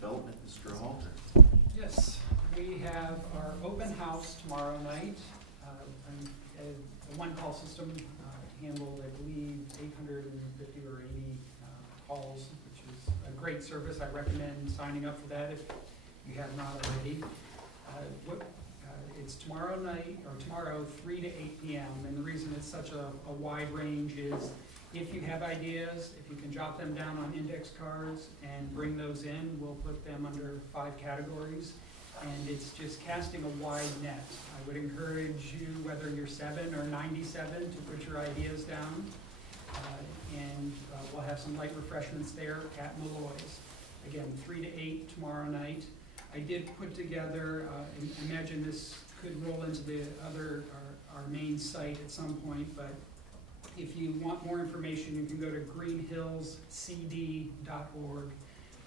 Development, Mr. Halter. Yes, we have our open house tomorrow night. The one-call system handled, I believe, 850 or 80 calls, which is a great service. I recommend signing up for that if you have not already. It's tomorrow night, or tomorrow, 3 to 8 p.m. And the reason it's such a wide range is if you have ideas, if you can jot them down on index cards and bring those in, we'll put them under 5 categories. And it's just casting a wide net. I would encourage you, whether you're 7 or 97, to put your ideas down. We'll have some light refreshments there at Malloy's. Again, 3 to 8 tomorrow night. I did put together, imagine this could roll into the other, our main site at some point, but if you want more information, you can go to greenhillscd.org.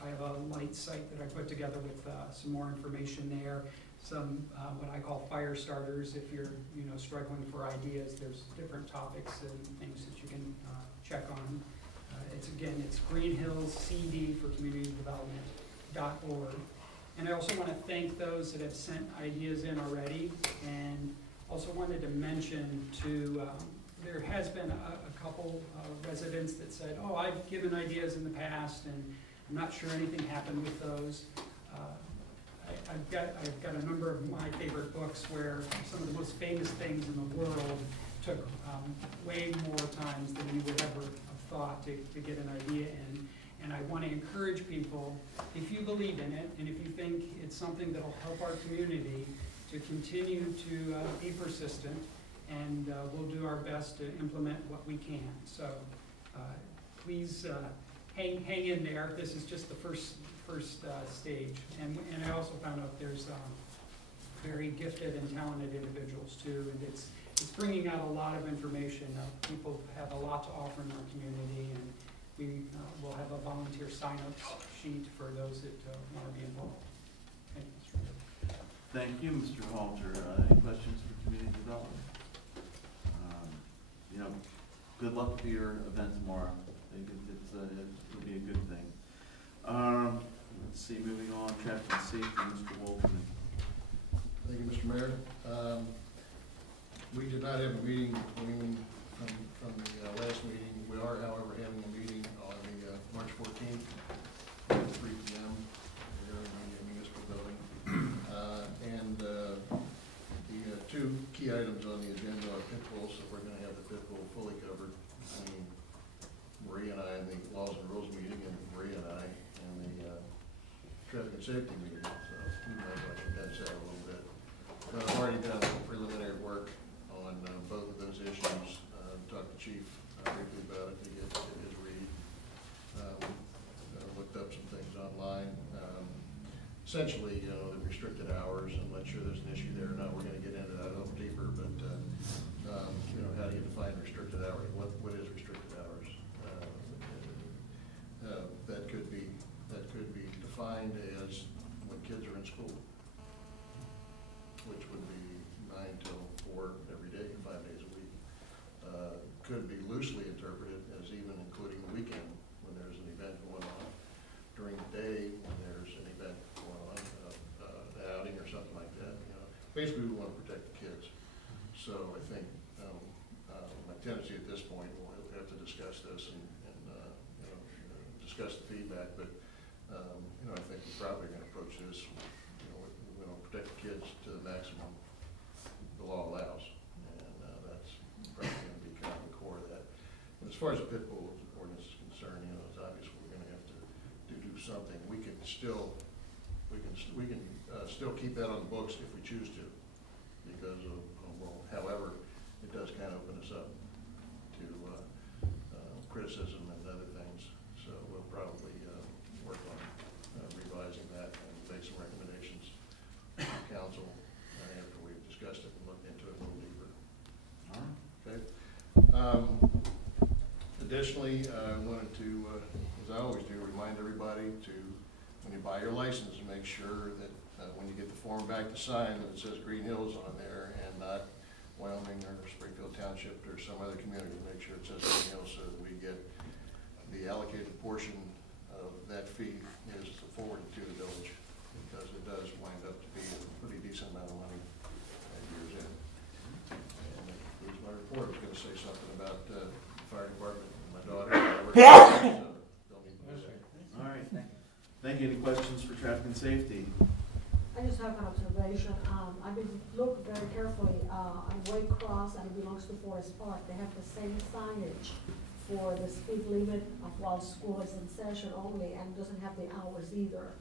I have a light site that I put together with some more information there. Some what I call fire starters. If you're struggling for ideas, there's different topics and things that you can check on. It's Greenhills CD for Community Development.org. And I also want to thank those that have sent ideas in already, and also wanted to mention there has been a couple of residents that said, oh, I've given ideas in the past and I'm not sure anything happened with those. I've got a number of my favorite books where some of the most famous things in the world took way more times than you would ever have thought to get an idea in. And I want to encourage people, if you believe in it, and if you think it's something that will help our community, to continue to be persistent, and we'll do our best to implement what we can. So please hang in there. This is just the first stage. And I also found out there's very gifted and talented individuals too, and it's bringing out a lot of information. People have a lot to offer in our community, and we will have a volunteer sign-up sheet for those that want to be involved. Thank you, Mr. Halter. Any questions for community development? Good luck to your event tomorrow. I think it'll be a good thing. Let's see, moving on, traffic and safety, Mr. Wolfman. Thank you, Mr. Mayor. We did not have a meeting from the last meeting. We are, however, having a meeting on the March 14th at 3 p.m. here in the municipal building. The 2 key items on the agenda are pit bulls, so we're going to have the pit bull fully covered. Marie and I in the Laws and Rules meeting, and Marie and I in the Traffic and Safety meeting. So we might want to condense that a little bit. I've already done preliminary work on both of those issues. Talked to Chief briefly about it to get his read. Looked up some things online. Essentially, the restricted hours. I'm not sure there's an issue there or not. We're going to get into that a little deeper, but how do you define restricted hours? What is restricted hours? That could be defined as when kids are in school, which would be 9 till 4 every day, 5 days a week. Could be loosely interpreted as even including the weekend when there's an event going on. During the day when there's an event going on, an outing or something like that. Basically we want to protect the kids. So I think my tendency at this point, we'll have to discuss this and discuss the feedback, but I think we're probably going to approach this, we're going to protect the kids to the maximum the law allows, and that's probably going to be kind of the core of that. And as far as the pit bull ordinance is concerned, it's obvious we're going to have to do something. We can still keep that on the books if we choose to, because of, however, it does kind of open us up to criticism and other things. So we'll probably work on revising that and make some recommendations to the council after we've discussed it and looked into it a little deeper. All right. Okay. Additionally, I wanted to, as I always do, remind everybody to, when you buy your license, make sure that when you get the form back to sign, that it says Greenhills on there and not Wyoming or Springfield Township or some other community. Make sure it says Greenhills so that we get the allocated portion of that fee is forwarded to the bill so don't need to do that. All right. Thank you. Any questions for traffic and safety? I just have an observation. I've been looked very carefully, on Waycross, and it belongs to Forest Park. They have the same signage for the speed limit of while school is in session only, and doesn't have the hours either.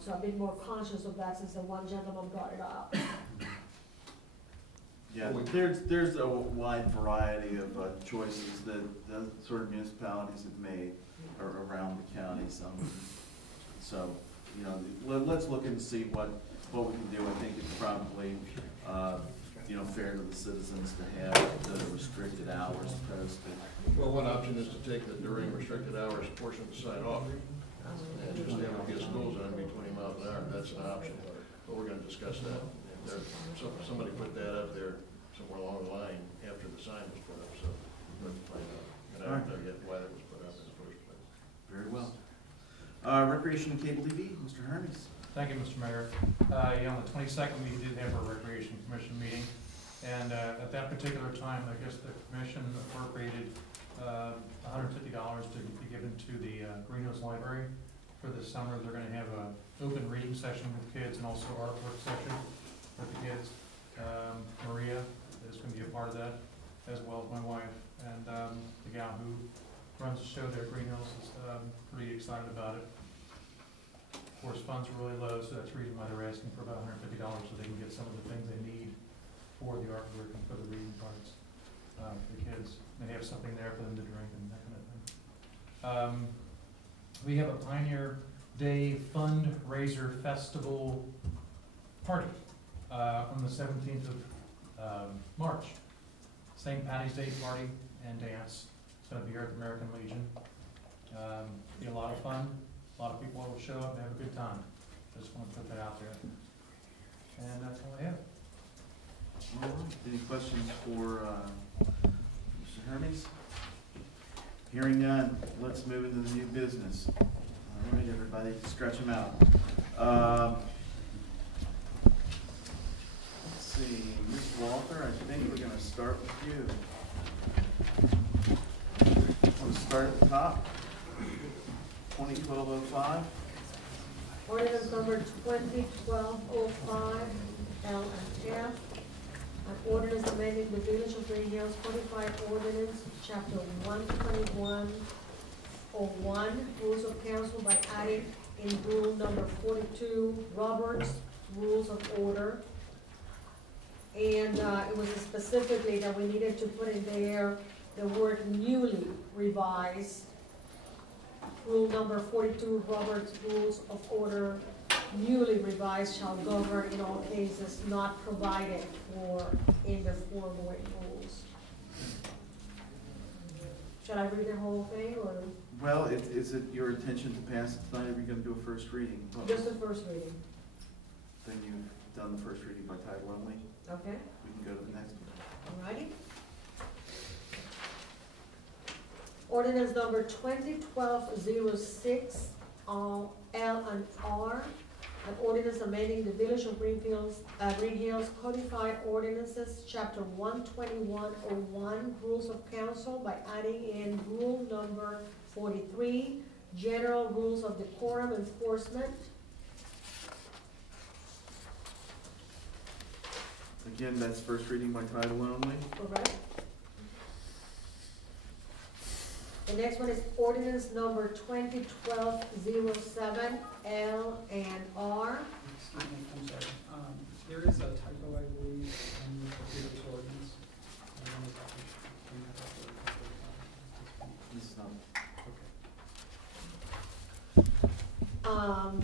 So I've been more conscious of that since the one gentleman brought it up. Yeah, there's a wide variety of choices that the sort of municipalities have made around the county. So, you know, let's look and see what we can do. I think it's probably, you know, fair to the citizens to have the restricted hours posted. Well, one option is to take the during restricted hours portion of the site off, and just have it be a school zone, be 20 miles an hour. That's an option, but we're gonna discuss that. Somebody put that up there somewhere along the line after the sign was put up, so let's find out. And I don't know yet why that was put up in the first place. Very well. Recreation and cable TV, Mr. Hermes. Thank you, Mr. Mayor. Yeah, on the 22nd, we did have our Recreation Commission meeting, and at that particular time, I guess the commission appropriated $150 to be given to the Greenhills Library for this summer. They're going to have an open reading session with kids and also artwork session with the kids. Maria is going to be a part of that, as well as my wife, and the gal who runs the show there at Greenhills is pretty excited about it. Of course, funds are really low, so that's the reason why they're asking for about $150 so they can get some of the things they need for the artwork and for the reading parts for the kids. And they have something there for them to drink and that kind of thing. We have a Pioneer Day fundraiser festival party on the 17th of March. St. Patty's Day party and dance. It's going to be here at the American Legion. Be a lot of fun. A lot of people will show up and have a good time. Just want to put that out there. And that's all I have. All right. Any questions for Mr. Hermes? Hearing none, let's move into the new business. All right, everybody, stretch them out. Let's see, Ms. Walter, I think we're going to start with you. Want to start at the top? 2012-05. Ordinance number 2012-05, L and F. An ordinance amending the Village of Greenhills Codified Ordinance, Chapter 12101, Rules of Council by adding in rule number 42, Robert's Rules of Order. And it was specifically that we needed to put in there the word newly revised. Rule number 42, Robert's Rules of Order, newly revised, shall govern in all cases not provided for in the foregoing rules. Should I read the whole thing, or Well, is it your intention to pass it tonight, or are we going to do a first reading? just the first reading? Then you've done the first reading by title only. Okay, We can go to the next one. alrighty. Ordinance number 2012-06, L and R. An ordinance amending the Village of Greenhills Codified Ordinances, Chapter 12101, Rules of Council by adding in rule number 43, General Rules of Decorum Enforcement. Again, that's first reading by title only. Correct. The next one is ordinance number 2012-07, L and R. Excuse me, I'm sorry. There is a typo, I believe, in the previous ordinance. I don't know if I can bring that This is not. up.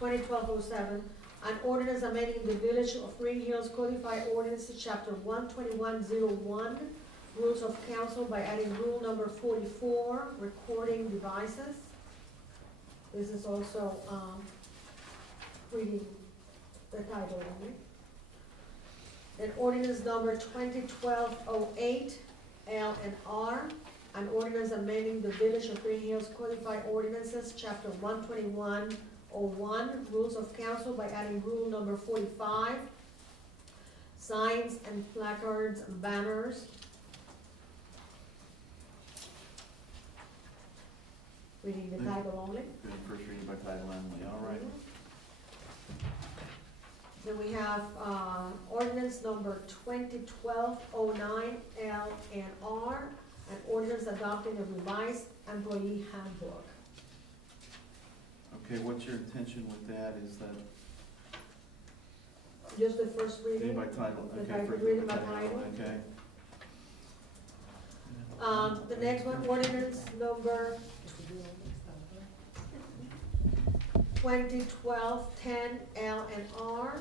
Okay. 2012-07, an ordinance amending the Village of Greenhills Codified Ordinances, Chapter 12101, Rules of Council by adding rule number 44, recording devices. This is also reading the title only. Then ordinance number 2012-08, L and R, an ordinance amending the Village of Greenhills Codified Ordinances, Chapter 12101, Rules of Council by adding rule number 45, signs and placards and banners. Reading the title only. Doing first reading by title only, all right. Then we have, ordinance number 2012-09 L and R, an ordinance adopting a revised employee handbook. Okay, what's your intention with that? Is that Just the first reading reading. by title? The Okay, title, first reading by title. Okay. The next one, ordinance number 2012-10 L and R,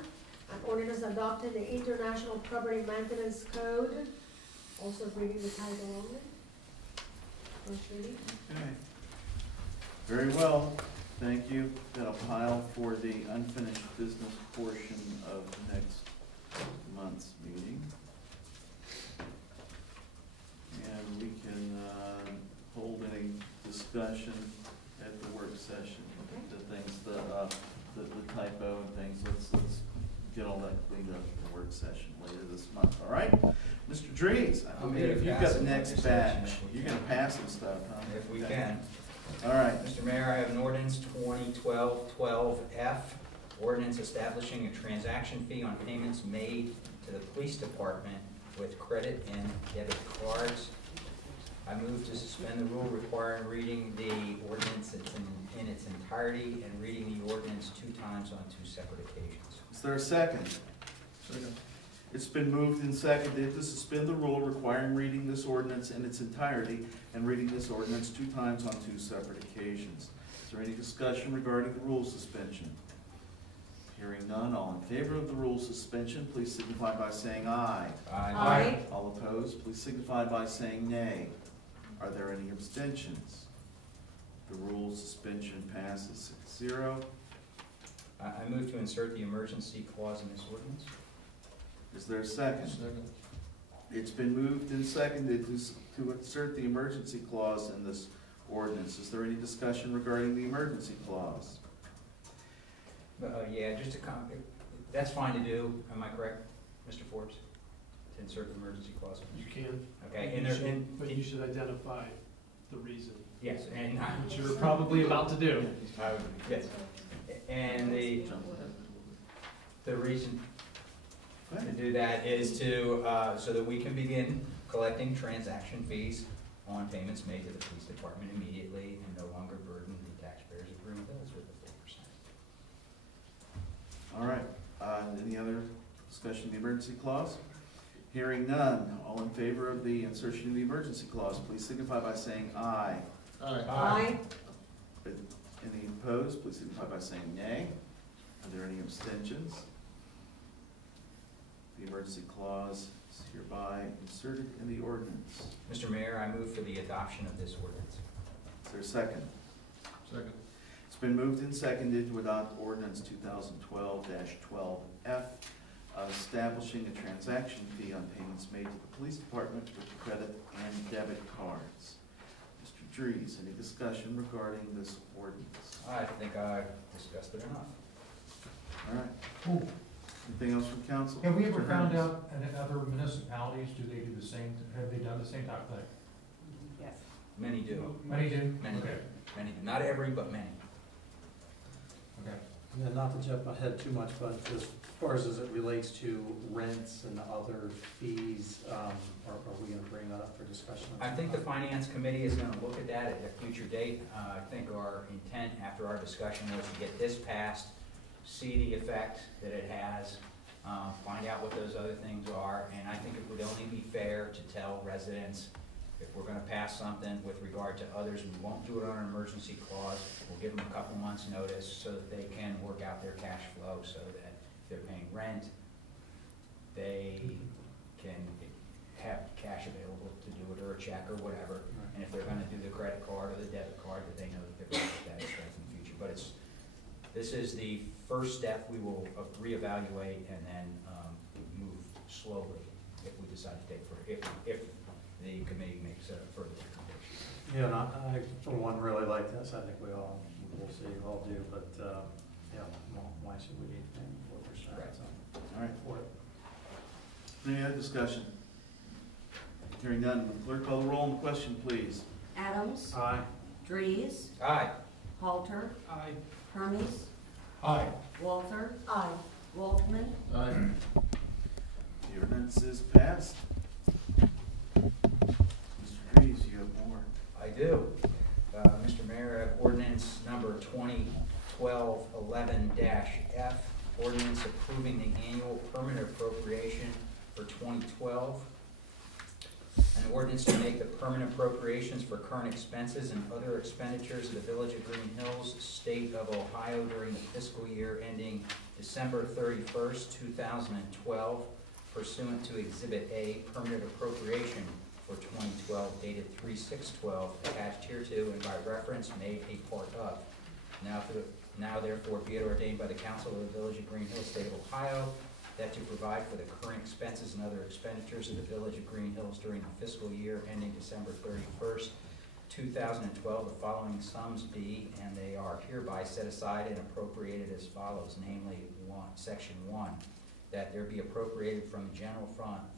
an ordinance adopting the International Property Maintenance Code, also reading the title only. First reading. Okay. Very well, thank you. Got a pile for the unfinished business portion of next month's meeting. And we can hold any discussion at the work session. The things, the typo and things, let's get all that cleaned up in the work session later this month, all right? Mr. Dries, I mean, if you've got the next batch, you're gonna pass some stuff, huh? If we Okay. can. All right, Mr. Mayor, I have an ordinance 2012-12F, ordinance establishing a transaction fee on payments made to the police department with credit and debit cards. I move to suspend the rule requiring reading the ordinance in its entirety and reading the ordinance 2 times on 2 separate occasions. is there a second? Second. It's been moved and seconded to suspend the rule requiring reading this ordinance in its entirety and reading this ordinance 2 times on 2 separate occasions. Is there any discussion regarding the rule suspension? Hearing none, all in favor of the rule suspension, please signify by saying aye. Aye. All opposed, please signify by saying nay. Are there any abstentions? The rule suspension passes 6-0. I move to insert the emergency clause in this ordinance. Is there a second? Second. It's been moved and seconded to insert the emergency clause in this ordinance. Is there any discussion regarding the emergency clause? Yeah, just to that's fine to do, am I correct, Mr. Forbes? To insert the emergency clause? You can. Okay, and there, and, But you should identify the reason, yes, and which you're probably about to do. yes, and the reason Go to ahead. do that is to, so that we can begin collecting transaction fees on payments made to the police department immediately and no longer burden the taxpayers of Greenhills with the 4%. All right, any other discussion of the emergency clause? Hearing none, all in favor of the insertion of the emergency clause, please signify by saying aye. Aye. Aye. Any opposed, please signify by saying nay. Are there any abstentions? The emergency clause is hereby inserted in the ordinance. Mr. Mayor, I move for the adoption of this ordinance. Is there a second? Second. It's been moved and seconded to adopt ordinance 2012-12F, establishing a transaction fee on payments made to the police department with credit and debit cards. Mr. Dries, any discussion regarding this ordinance? I think I've discussed it enough. All right. Anything else from council? Have we ever Mr. found Hernandez? out in other municipalities, do they do the same, have they done the same type of thing? Yes. Many do, Many do? Many do. Okay, many do, not every, but many. okay. And then not to jump ahead too much, but as far as it relates to rents and other fees, are we gonna bring that up for discussion? I think the finance committee is gonna look at that at a future date. I think our intent after our discussion was to get this passed, see the effect that it has, find out what those other things are, and I think it would only be fair to tell residents, if we're gonna pass something with regard to others, we won't do it on an emergency clause, we'll give them a couple months' notice so that they can work out their cash flow, so that if they're paying rent, they can have cash available to do it, or a check, or whatever. And if they're gonna do the credit card or the debit card, that they know that they're gonna get that expense in the future. But this is the first step. We will reevaluate and then move slowly if we decide to take further, if the committee makes a further recommendation. Yeah, and I, for one, really like this, I think we'll see, all do, but, yeah, why should we need 4%? Right. All right. For it. Any other discussion? Hearing none, will the clerk call the roll on the question, please? Adams, Aye. Dries, Aye. Halter, Aye. Hermes, Aye. Walther, Aye. Waltman, Aye. The ordinance is passed. Mr. Dries, you have more. I do. Mr. Mayor, I have ordinance number 2012-11-F, ordinance approving the annual permanent appropriation for 2012. An ordinance to make the permanent appropriations for current expenses and other expenditures of the Village of Greenhills, State of Ohio during the fiscal year ending December 31st, 2012, pursuant to Exhibit A, permanent appropriation for 2012 dated 3/6/12, attached hereto and by reference made a part of. Now therefore be it ordained by the Council of the Village of Greenhills, State of Ohio, that to provide for the current expenses and other expenditures of the Village of Greenhills during the fiscal year ending December 31st, 2012, the following sums be, and they are hereby set aside and appropriated as follows, namely, Section 1, that there be appropriated from the general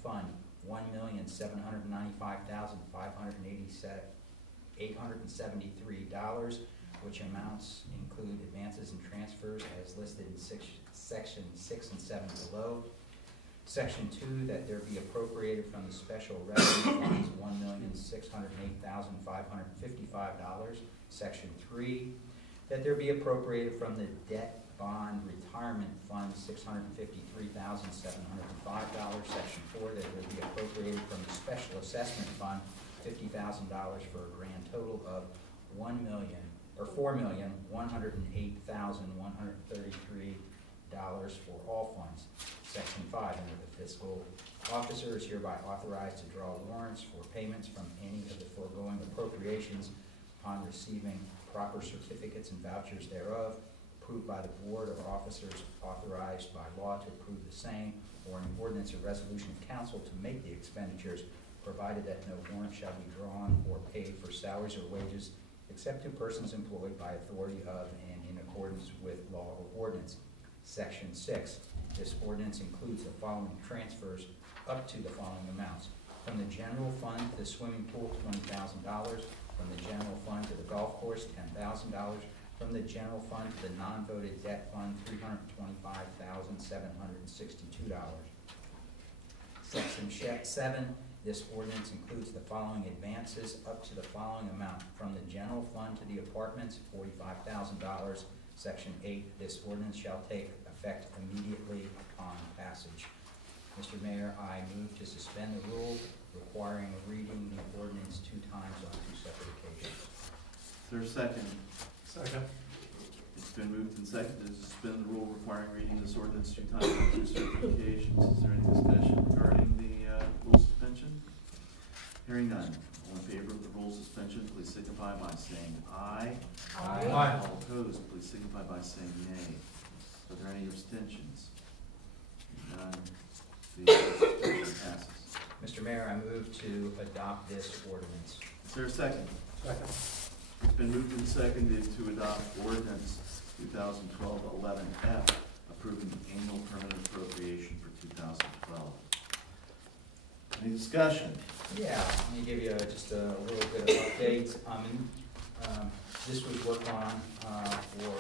fund $1,795,573, which amounts include advances and transfers as listed in Section 6 and 7 below. Section 2, that there be appropriated from the special revenue funds $1,608,555. Section 3, that there be appropriated from the debt bond retirement fund $653,705. Section 4, that there be appropriated from the special assessment fund $50,000 for a grand total of $4,108,133 for all funds. Section 5, under the fiscal officer is hereby authorized to draw warrants for payments from any of the foregoing appropriations upon receiving proper certificates and vouchers thereof, approved by the Board of Officers authorized by law to approve the same, or an ordinance or resolution of council to make the expenditures, provided that no warrant shall be drawn or paid for salaries or wages except to persons employed by authority of and in accordance with law or ordinance. Section 6, this ordinance includes the following transfers up to the following amounts. From the general fund to the swimming pool, $20,000. From the general fund to the golf course, $10,000. From the general fund to the non-voted debt fund, $325,762. Section 7, this ordinance includes the following advances up to the following amount. From the general fund to the apartments, $45,000. Section 8, this ordinance shall take effect immediately upon passage. Mr. Mayor, I move to suspend the rule requiring reading the ordinance 2 times on 2 separate occasions. Is there a second? Second. It's been moved and seconded to suspend the rule requiring reading this ordinance 2 times on 2 separate occasions. Is there any discussion regarding the rule suspension? Hearing none. All in favor of the rule suspension, please signify by saying aye. Aye. All opposed, please signify by saying nay. Are there any abstentions? None. The suspension passes. Mr. Mayor, I move to adopt this ordinance. Is there a second? Second. It's been moved and seconded to adopt ordinance 2012-11F, approving the annual permanent appropriation for 2012. Any discussion? Yeah, let me give you just a little bit of update. This was worked on for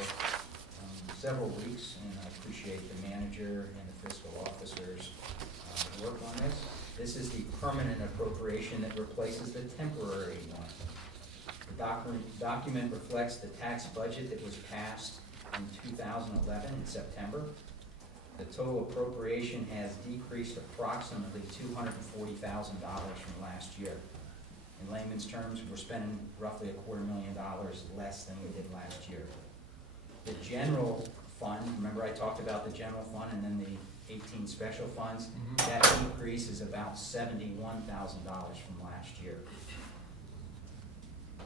several weeks, and I appreciate the manager and the fiscal officers' work on this. This is the permanent appropriation that replaces the temporary one. The document reflects the tax budget that was passed in 2011 in September. The total appropriation has decreased approximately $240,000 from last year. In layman's terms, we're spending roughly $250,000 less than we did last year. The general fund, remember I talked about the general fund and then the 18 special funds? That decrease is about $71,000 from last year.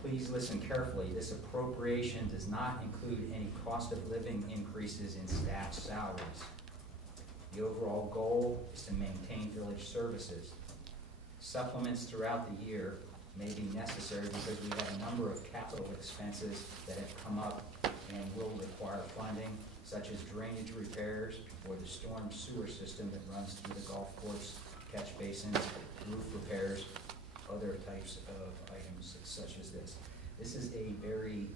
Please listen carefully. This appropriation does not include any cost of living increases in staff salaries. The overall goal is to maintain village services. Supplements throughout the year may be necessary because we have a number of capital expenses that have come up and will require funding, such as drainage repairs or the storm sewer system that runs through the golf course, catch basins, roof repairs, other types of items such as this. This is a very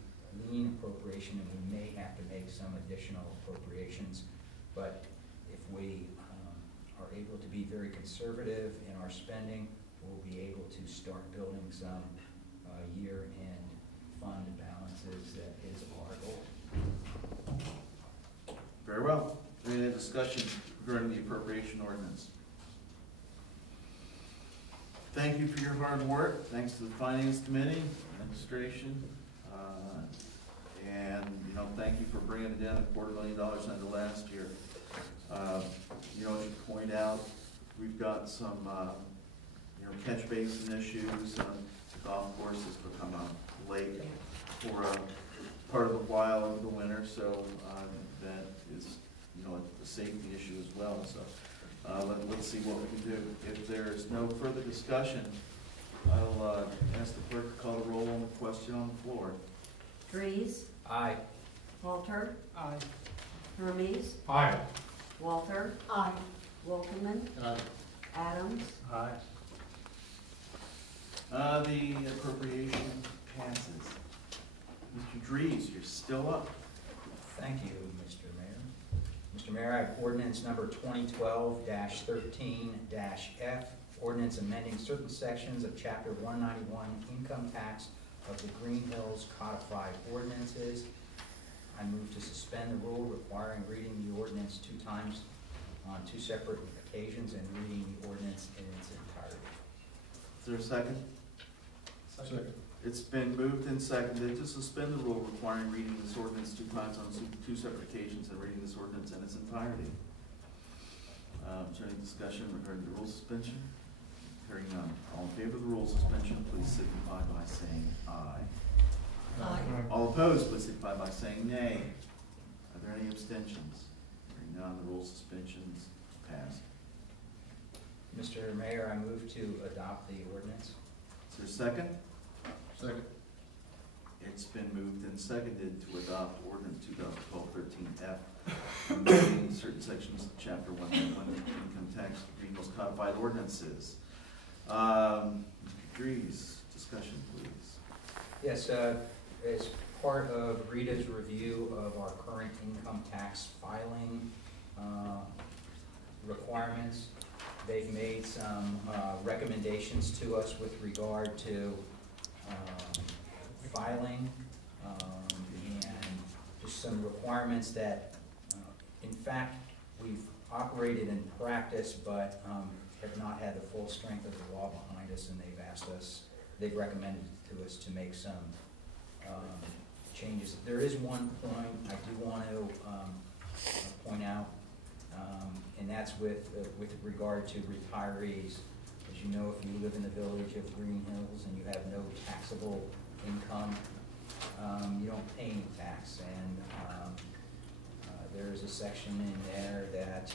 lean appropriation, and we may have to make some additional appropriations. But if we are able to be very conservative in our spending, we'll be able to start building some year-end fund balances. That is our goal. Very well. Any discussion regarding the appropriation ordinance? Thank you for your hard work. Thanks to the Finance Committee, administration, and, you know, thank you for bringing it down $250,000 under last year. You know, as you point out, we've got some, you know, catch basin issues. The golf course has become a lake for part of the while of the winter, so that is, you know, a safety issue as well. So let's see what we can do. If there's no further discussion, I'll ask the clerk to call the roll on the question on the floor. Dries, Aye. Halter, Aye. Hermes, Aye. Walther, Aye. Wolfman, Adams, Aye. The appropriation passes. Mr. Dries, you're still up. Thank you, Mr. Mayor. Mr. Mayor, I have ordinance number 2012-13-F, ordinance amending certain sections of Chapter 191 income tax of the Greenhills codified ordinances. I move to suspend the rule requiring reading the ordinance 2 times on 2 separate occasions and reading the ordinance in its entirety. Is there a second? Second. It's been moved and seconded to suspend the rule requiring reading this ordinance 2 times on 2 separate occasions and reading this ordinance in its entirety. Is there any discussion regarding the rule suspension? Hearing none. All in favor of the rule suspension, please signify by saying aye. Aye. All opposed, please signify by saying nay. Are there any abstentions? Hearing none, the rule suspensions passed. Mr. Mayor, I move to adopt the ordinance. Is there a second? Second. It's been moved and seconded to adopt ordinance 2012-13-F, amending certain sections of chapter 191 income tax, Greenhills codified ordinances. Mr. Dries, discussion, please. Yes, as part of Rita's review of our current income tax filing requirements, they've made some recommendations to us with regard to filing and just some requirements that, in fact, we've operated in practice, but have not had the full strength of the law behind us, and they've recommended to us to make some changes. There is one point I do want to point out, and that's with regard to retirees. As you know, if you live in the village of Greenhills and you have no taxable income, you don't pay any tax. And there is a section in there that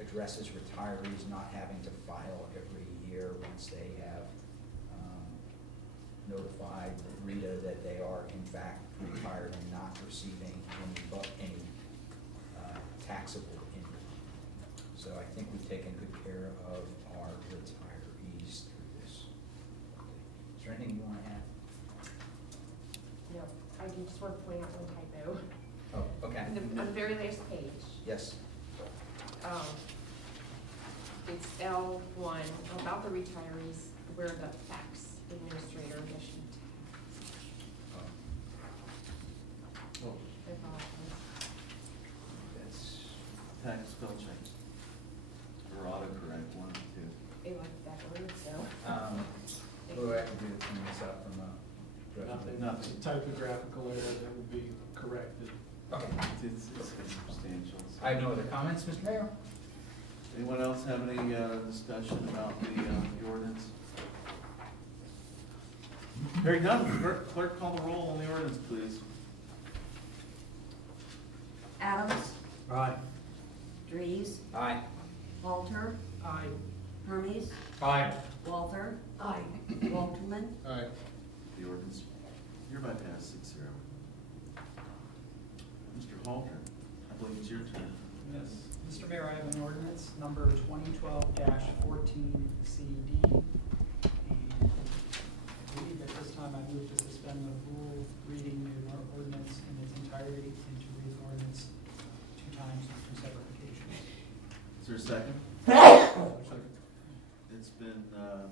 addresses retirees not having to file every year once they have notified Rita that they are in fact retired and not receiving any taxable income. So I think we've taken good care of our retirees through this. Is there anything you want to add? No, I just want to point out one typo. Oh, okay. On the very last page, Yes. it's L1, about the retirees, where the tax administrator issued. Oh, I apologize. That's, Tax spell check. Or autocorrect, one of the two. It was backwards, so. what do I have to do to clean this up from Nothing, Nothing. it's a typographical error that will be corrected. Okay. It's substantial. So. I have no other comments, Mr. Mayor? Anyone else have any discussion about the ordinance? Hearing none, clerk call the roll on the ordinance, please. Adams, Aye. Dries, Aye. Halter, Aye. Hermes, Aye. Walther, Aye. Wolfman, aye. The ordinance hereby passed 6-0. Mr. Halter, I believe it's your turn. Yes. Mr. Mayor, I have an ordinance number 2012-14 CD. And I time, I move to suspend the rule reading the ordinance in its entirety and to read the ordinance 2 times on 2 separate occasions. Is there a second? It's been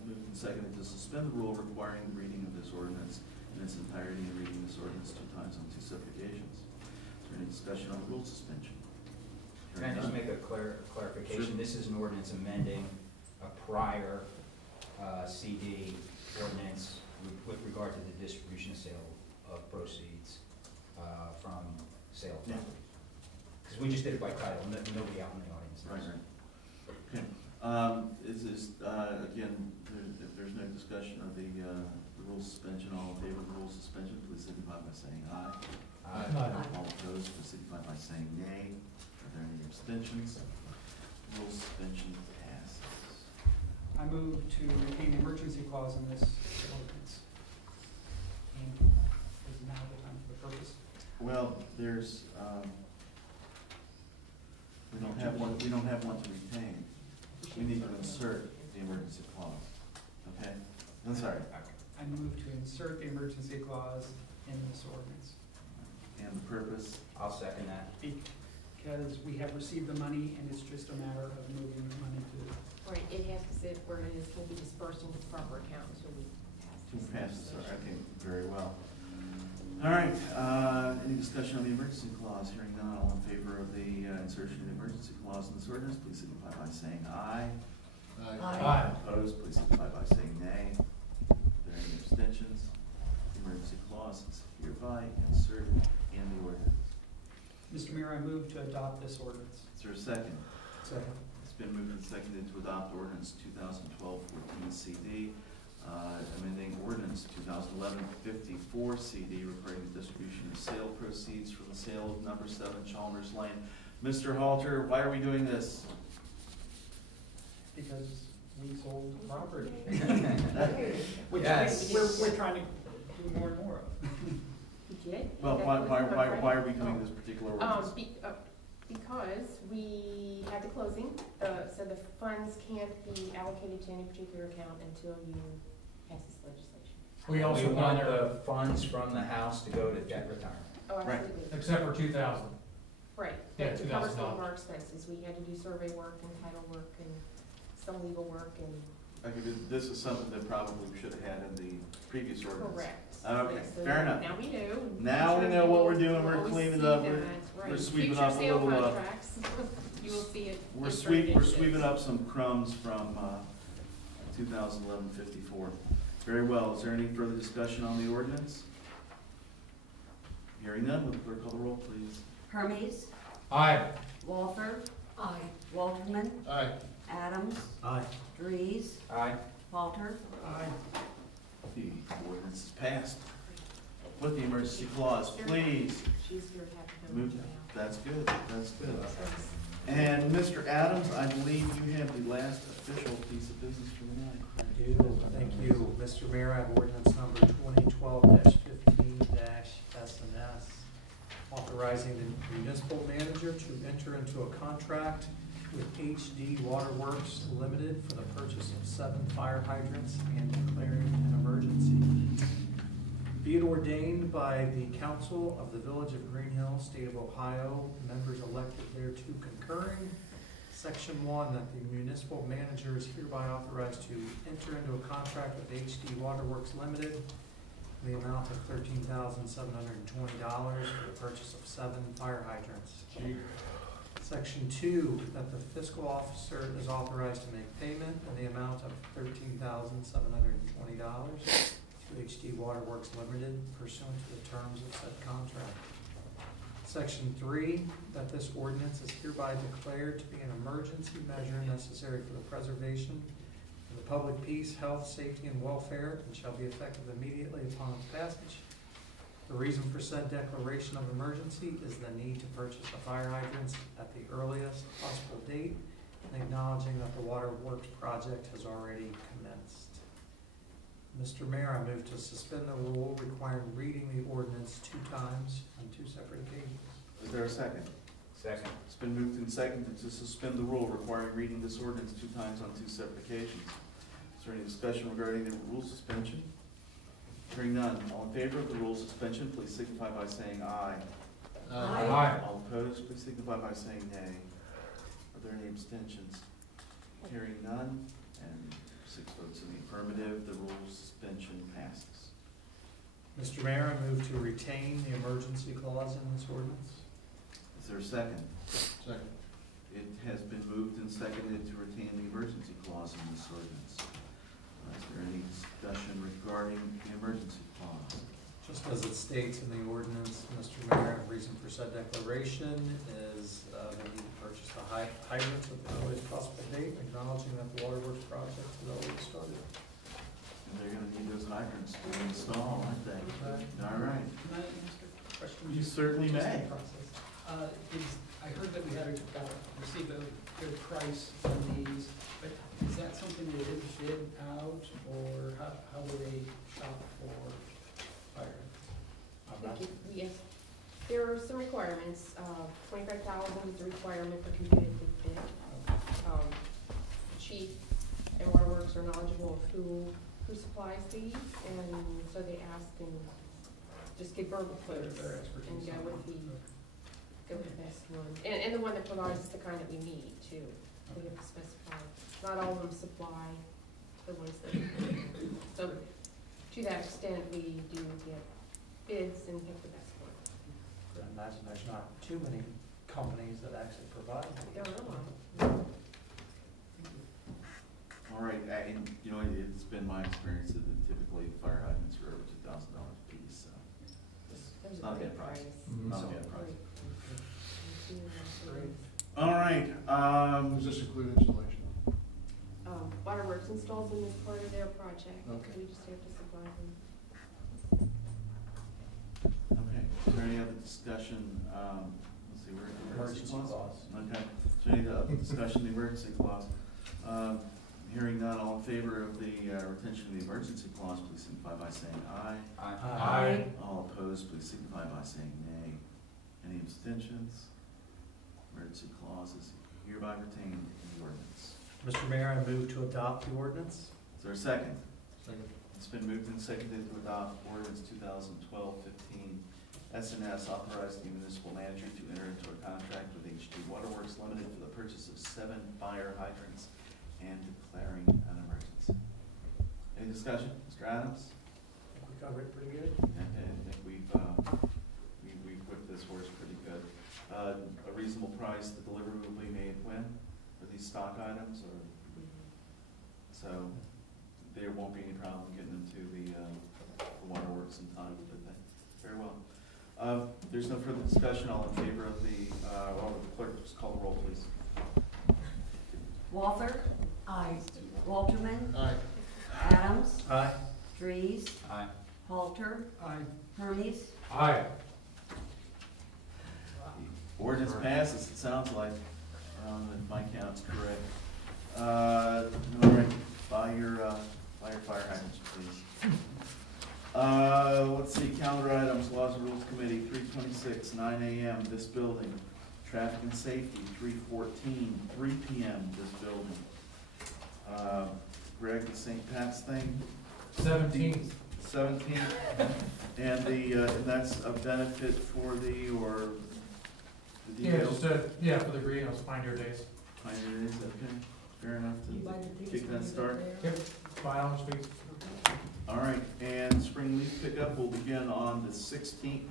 moved and seconded to suspend the rule requiring the reading of this ordinance in its entirety and reading this ordinance 2 times on 2 separate occasions. Is there any discussion on rule suspension? Can I just make a clarification? Sure. This is an ordinance amending a prior CD ordinance with regard to the distribution sale of proceeds from sale of property. Because we just did it by title, nobody out in the audience knows. Right. Okay. Again, if there's no discussion of the rule suspension, all in favor of the rule suspension, please signify by saying aye. All opposed, please signify by saying nay. Are there any abstentions? Rule suspension passes. I move to retain the emergency clause in this ordinance. And is now the time for the purpose? Well, there's, we don't have one to retain. We need to insert the emergency clause, okay? I'm sorry. I move to insert the emergency clause in this ordinance. And the purpose? I'll second that. Because we have received the money and it's just a matter of moving the money to. Right, it has to sit where it is, will be dispersed into the proper account until we pass To this. pass this, okay, very well. All right, any discussion on the emergency clause? Hearing none, all in favor of the insertion of the emergency clause in this ordinance, please signify by saying aye. Aye. Opposed, please signify by saying nay. Are there any abstentions? The emergency clause is hereby inserted in the ordinance. Mr. Mayor, I move to adopt this ordinance. Is there a second? Second. It's been moved and seconded to adopt ordinance 2012-14 CD, amending ordinance 2011-54 CD requiring the distribution of sale proceeds from the sale of number 7 Chalmers Lane. Mr. Halter, why are we doing this? Because we sold property. Which Yes. we're trying to do more and more of. You did? Well, That's why what- are we doing this particular ordinance? Because we had the closing, so the funds can't be allocated to any particular account until you pass this legislation. We also We want want the funds from the house to go to debt retirement. Oh, Right. absolutely. except for 2,000. Right, Yeah, but to cover some of $2,000. our expenses, we had to do survey work and title work and some legal work and. Okay, this is something that probably we should have had in the previous ordinance. Correct. Okay, Yes, so fair enough. Now we know. Now we know what we're doing, we're cleaning up, we're sweeping up a little, Future sale contracts, you will see it. We're inserted into this. sweeping up some crumbs from 2011-54. Very well, is there any further discussion on the ordinance? Hearing none, will the clerk call the roll, please? Hermes, Aye. Walther, Aye. Walterman, Aye. Adams, Aye. Dries, Aye. Walter. Aye. The ordinance is passed. With the emergency clause, please. She's here to have Move. him. That's good, that's good. And Mr. Adams, I believe you have the last official piece of business for the night. I do, thank you. Mr. Mayor, I have ordinance number 2012-15-S&S, authorizing the municipal manager to enter into a contract with HD Waterworks Limited for the purchase of 7 fire hydrants and declaring an emergency. Be it ordained by the Council of the Village of Greenhills, State of Ohio, members elected thereto concurring. Section 1, that the municipal manager is hereby authorized to enter into a contract with HD Waterworks Limited in the amount of $13,720 for the purchase of 7 fire hydrants. Section 2, that the fiscal officer is authorized to make payment in the amount of $13,720 to HD Waterworks Limited pursuant to the terms of said contract. Section 3, that this ordinance is hereby declared to be an emergency measure necessary for the preservation of the public peace, health, safety, and welfare, and shall be effective immediately upon its passage. The reason for said declaration of emergency is the need to purchase the fire hydrants at the earliest possible date, and acknowledging that the waterworks project has already commenced. Mr. Mayor, I move to suspend the rule requiring reading the ordinance 2 times on 2 separate occasions. Is there a second? Second. It's been moved and seconded to suspend the rule requiring reading this ordinance 2 times on 2 separate occasions. Is there any discussion regarding the rule suspension? Hearing none, all in favor of the rule suspension, please signify by saying aye. Aye. All opposed, please signify by saying nay. Are there any abstentions? Hearing none, and 6 votes in the affirmative, the rule suspension passes. Mr. Mayor, I move to retain the emergency clause in this ordinance. Is there a second? Second. It has been moved and seconded to retain the emergency clause in this ordinance. Is there any discussion regarding the emergency clause? Just as it states in the ordinance, Mr. Mayor, the reason for said declaration is the need to purchase the hydrants at the earliest possible date, acknowledging that the waterworks project has already started. And they're gonna need those hydrants to install, aren't they? Right. All right. Can I ask a question? You certainly Just may. the process. I heard that we had received a good price on these, but is that something that is bid out, or how will they shop for fire? Thank you. Yes, there are some requirements. 25,000 is a requirement for competitive bid. Chief and Waterworks are knowledgeable of who supplies these, and so they ask and just give verbal quotes Their expertise. and go with the best one. And the one that provides us the kind that we need too. We have to specify. Not all of them supply the ones that we need. So to that extent, we do get bids and pick the best one. I imagine there's not too many companies that actually provide. There are a lot. All right, and you know, it's been my experience that typically fire hydrants are over $2,000 a piece, so There's it's a not a great bad price. Mhm. Not a So- bad price. Great. All right, Does this include installation? Waterworks installs them as part of their project. Okay. We just have to supply them. okay, is there any other discussion, let's see, where is the emergency clause? Okay, is there any other discussion, of the emergency clause? Hearing none, all in favor of the retention of the emergency clause, please signify by saying aye. Aye. All opposed, please signify by saying nay. Any abstentions? Emergency clause is hereby retained in the ordinance. Mr. Mayor, I move to adopt the ordinance. Is there a second? Second. It's been moved and seconded to adopt ordinance 2012-15 SNS, authorizing the municipal manager to enter into a contract with HD Waterworks Limited for the purchase of 7 fire hydrants and declaring an emergency. Any discussion? Mr. Adams? I think we covered it pretty good. Okay, I think we've whipped this horse pretty good. A reasonable price, the delivery will be made when? Are these stock items, or? So, there won't be any problem getting into the waterworks in time, did they? Very well. There's no further discussion, all in favor of the, clerk, just call the roll, please. Walther? Aye. Walterman? Aye. Adams? Aye. Dries? Aye. Halter? Aye. Hermes? Aye. Ordinance passes, it sounds like, if my count's correct. All right, buy your fire hydrants, please. Let's see, calendar items, Laws and Rules Committee, 3/26, 9 a.m., this building. Traffic and Safety, 3/14, 3 p.m., this building. Greg, the St. Pat's thing, 17th. 17th, and and that's a benefit for or the Yeah, details? for the Greenhills, find your days. Pioneer days, okay, fair enough You buy the to tickets kick when that you start. get there? Yep, buy on the streets. All right, and spring leaf pickup will begin on the 16th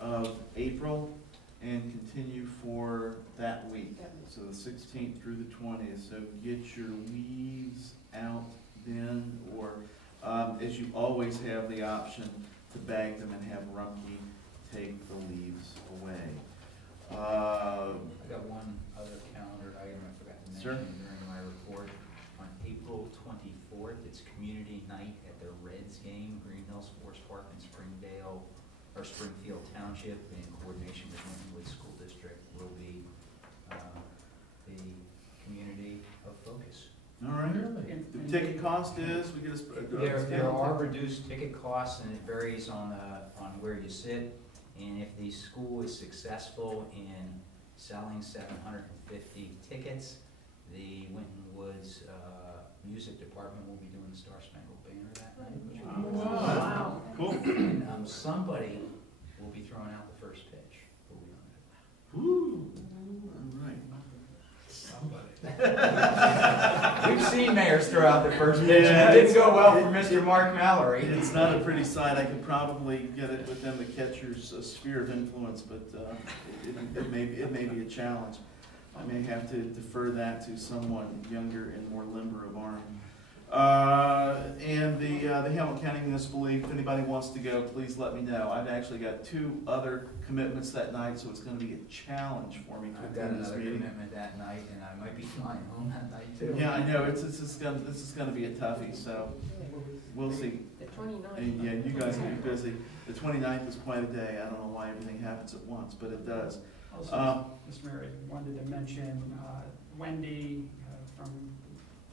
of April and continue for that week. So the 16th through the 20th, so get your leaves out then, or as you always have the option to bag them and have Rumpke take the leaves away. I got one other calendar item I forgot to Sure. mention during my report. On April 24th, it's community night at the Reds game, Greenhills Forest Park in Springdale, or Springfield Township, in coordination with Linwood School District, will be the community of focus. All right, the ticket cost is, we get There are reduced ticket costs, and it varies on where you sit. And if the school is successful in selling 750 tickets, the Winton Woods Music Department will be doing the Star Spangled Banner that night, which will Wow. Cool. And, somebody will be throwing out the first pitch. But we don't know. Woo. All right. We've seen mayors throw out their first pitch, and it didn't go well for Mr. Mark Mallory. It's not a pretty sight. I could probably get it within the catcher's sphere of influence, but it may be a challenge. I may have to defer that to someone younger and more limber of arm. And the Hamilton County Municipal League, if anybody wants to go, please let me know. I've actually got 2 other commitments that night, so it's going to be a challenge for me to I've got attend this another meeting. commitment that night, and I might be flying home that night too. Yeah, I know, this is gonna be a toughie, so we'll see. The 29th. And yeah, you guys will be busy. The 29th is quite a day. I don't know why everything happens at once, but it does. Also, Mr. Mayor, I wanted to mention Wendy from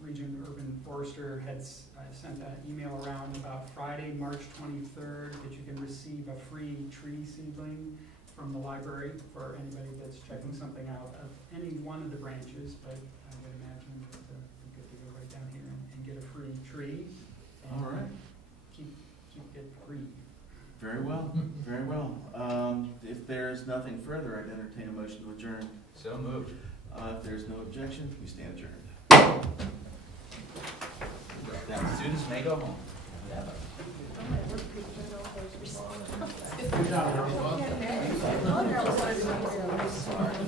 Region Urban Forester had sent an email around about Friday, March 23rd, that you can receive a free tree seedling from the library for anybody that's checking something out of any one of the branches, but I would imagine that it'd be good to go right down here and get a free tree. And All right. Keep it green. Very well, very well. If there's nothing further, I'd entertain a motion to adjourn. So moved. If there's no objection, we stand adjourned. That students may go home.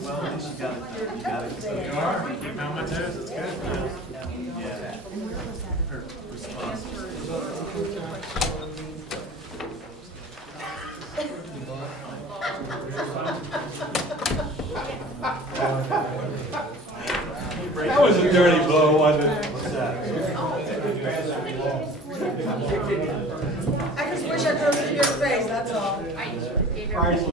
Well, at least you got it. You are, you keep on my toes, it's good. Yeah. Her response. That was a dirty blow, wasn't it? What's that? I just wish I could have seen your face, that's all. I gave everyone